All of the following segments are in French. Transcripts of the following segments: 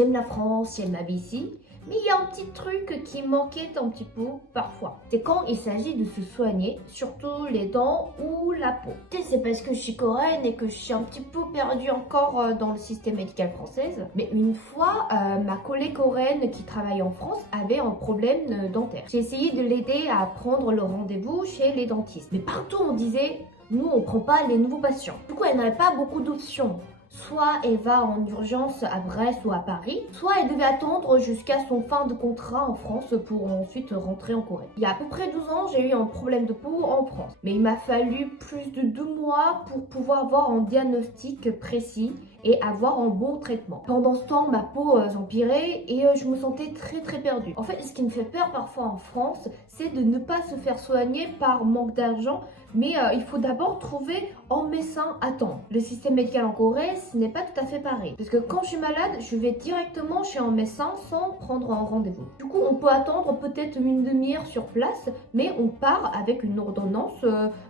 J'aime la France, j'aime ma vie ici, mais il y a un petit truc qui m'inquiète un petit peu parfois. C'est quand il s'agit de se soigner, surtout les dents ou la peau. Peut-être c'est parce que je suis coréenne et que je suis un petit peu perdue encore dans le système médical français. Mais une fois, ma collègue coréenne qui travaille en France avait un problème dentaire. J'ai essayé de l'aider à prendre le rendez-vous chez les dentistes. Mais partout on disait, nous on prend pas les nouveaux patients. Du coup elle n'avait pas beaucoup d'options. Soit elle va en urgence à Brest ou à Paris, soit elle devait attendre jusqu'à son fin de contrat en France pour ensuite rentrer en Corée. Il y a à peu près 12 ans, j'ai eu un problème de peau en France. Mais il m'a fallu plus de 2 mois pour pouvoir avoir un diagnostic précis et avoir un bon traitement. Pendant ce temps, ma peau empirait et je me sentais très perdue. En fait, ce qui me fait peur parfois en France, c'est de ne pas se faire soigner par manque d'argent, mais il faut d'abord trouver un médecin à temps. Le système médical en Corée, ce n'est pas tout à fait pareil. Parce que quand je suis malade, je vais directement chez un médecin sans prendre un rendez-vous. Du coup, on peut attendre peut-être une demi-heure sur place, mais on part avec une ordonnance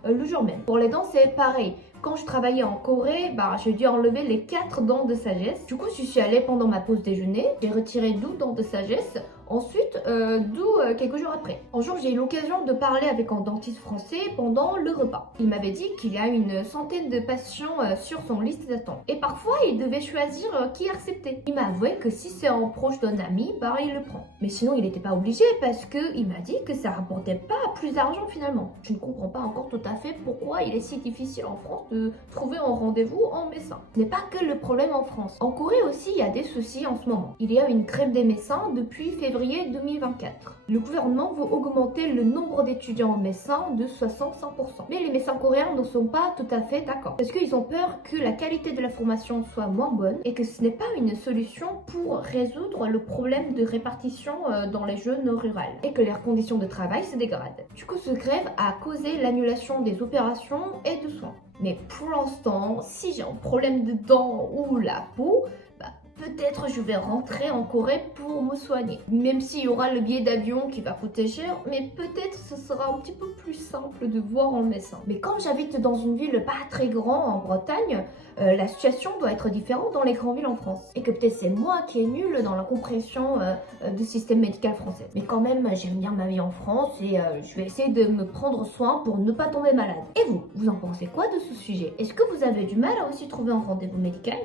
le jour même. Pour les dents, c'est pareil. Quand je travaillais en Corée, j'ai dû enlever les 4 dents de sagesse. Du coup, je suis allée pendant ma pause déjeuner. J'ai retiré 12 dents de sagesse. Ensuite, quelques jours après. Un jour, j'ai eu l'occasion de parler avec un dentiste français pendant le repas. Il m'avait dit qu'il y a une centaine de patients sur son liste d'attente. Et parfois, il devait choisir qui accepter. Il m'a avoué que si c'est un proche d'un ami, il le prend. Mais sinon, il n'était pas obligé parce qu'il m'a dit que ça rapportait pas plus d'argent finalement. Je ne comprends pas encore tout à fait pourquoi il est si difficile en France de trouver un rendez-vous en médecin. Ce n'est pas que le problème en France. En Corée aussi, il y a des soucis en ce moment. Il y a une grève des médecins depuis février 2024. Le gouvernement veut augmenter le nombre d'étudiants en médecine de 65%. Mais les médecins coréens ne sont pas tout à fait d'accord. Parce qu'ils ont peur que la qualité de la formation soit moins bonne et que ce n'est pas une solution pour résoudre le problème de répartition dans les zones rurales. Et que leurs conditions de travail se dégradent. Du coup, ce grève a causé l'annulation des opérations et de soins. Mais pour l'instant, si j'ai un problème de dents ou la peau, peut-être je vais rentrer en Corée pour me soigner. Même s'il y aura le billet d'avion qui va coûter cher, mais peut-être ce sera un petit peu plus simple de voir un médecin. Mais comme j'habite dans une ville pas très grande en Bretagne, la situation doit être différente dans les grandes villes en France. Et que peut-être c'est moi qui est nulle dans la compréhension du système médical français. Mais quand même, j'aime bien ma vie en France et je vais essayer de me prendre soin pour ne pas tomber malade. Et vous en pensez quoi de ce sujet? Est-ce que vous avez du mal à aussi trouver un rendez-vous médical?